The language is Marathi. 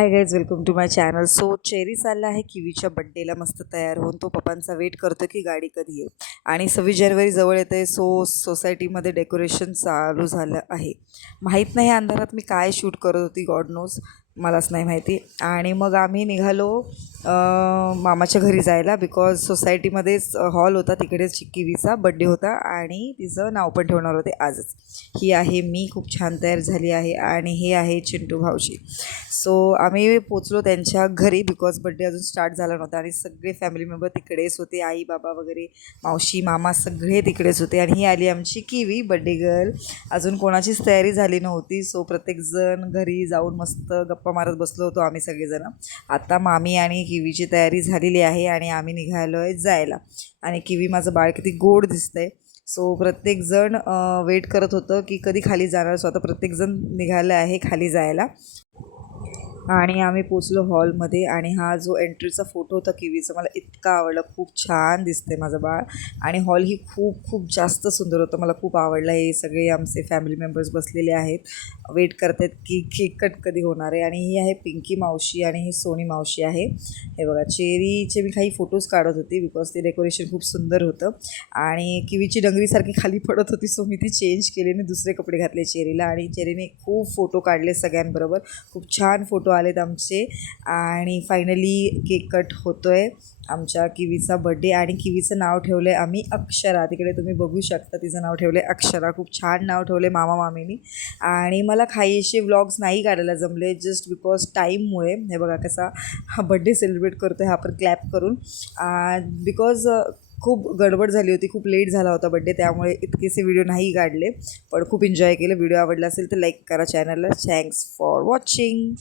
High guys, welcome to my channel. So cherry चालला आहे किवीच्या बड्डेला मस्त तयार होऊन. तो पप्पांचा वेट करतो की गाडी कधी येईल. आणि 26 जानेवारी जवळ येते आहे. सोसायटीमध्ये डेकोरेशन चालू झालं आहे. माहीत नाही अंधारात मी काय शूट करत होती, गॉड नोज, मलाच नाही माहिती. आणि मग आम्ही निघालो मामाच्या घरी जायला, बिकॉज सोसायटीमध्येच हॉल होता, तिकडेच किवीचा बड्डे होता आणि तिचं नाव पण ठेवणार होते आजच. ही आहे मी, खूप छान तयार झाली आहे. आणि हे आहे चिंटू भाऊजी. सो आम्ही पोचलो त्यांच्या घरी, बिकॉज बड्डे अजून स्टार्ट झाला नव्हता आणि सगळे फॅमिली मेंबर तिकडेच होते. आई बाबा वगैरे, मावशी मामा सगळे तिकडेच होते. आणि ही आली आमची किवी, बड्डे गर्ल. अजून कोणाचीच तयारी झाली नव्हती. सो प्रत्येकजण घरी जाऊन मस्त गप्पा मारत बसलो होतो आम्ही सगळेजण. आता मामी आणि किवीची तयारी झालेली आहे आणि आम्ही निघालो आहे जायला. आणि किवी माझं बाळ किती गोड दिसतंय. सो प्रत्येकजण वेट करत होतं की कधी खाली जाणार. सो आता प्रत्येकजण निघालं आहे खाली जायला. आणि आम्ही पोचलो हॉलमध्ये. आणि हा जो एंट्रीचा फोटो होता किवीचा, मला इतका आवडला. खूप छान दिसते माझं बाळ. आणि हॉल ही खूप खूप जास्त सुंदर होतं. मला खूप आवडलं. हे सगळे आमचे फॅमिली मेंबर्स बसलेले आहेत, वेट करत आहेत की केक कट कधी होणार आहे. आणि ही आहे पिंकी मावशी आणि ही सोनी मावशी आहे. हे बघा, चेरीचे मी काही फोटोज काढत होते, बिकॉज ते डेकोरेशन खूप सुंदर होतं. आणि किवीची डंगरीसारखी खाली पडत होती, सो मी ती चेंज केली आणि दुसरे कपडे घातले चेरीला. आणि चेरीने खूप फोटो काढले सगळ्यांबरोबर. खूप छान फोटो आलेत आमचे. आणि फायनली केक कट होतो आहे आमच्या किवीचा बड्डे. आणि किवीचं नाव ठेवलं आहे आम्ही अक्षरा. तिकडे तुम्ही बघू शकता, तिचं नाव ठेवलं आहे अक्षरा. खूप छान नाव ठेवलं आहे मामा मामीनी. आणि मला काहीसे व्लॉग्स नाही काढायला जमले, जस्ट बिकॉज टाईममुळे. हे बघा कसा हा बड्डे सेलिब्रेट करतो आहे हा पण क्लॅप करून, बिकॉज खूप गडबड झाली होती, खूप लेट झाला होता बड्डे, त्यामुळे इतकेसे व्हिडिओ नाही काढले. पण खूप एन्जॉय केलं. व्हिडिओ आवडला असेल तर लाईक करा चॅनलला. Thanks for watching.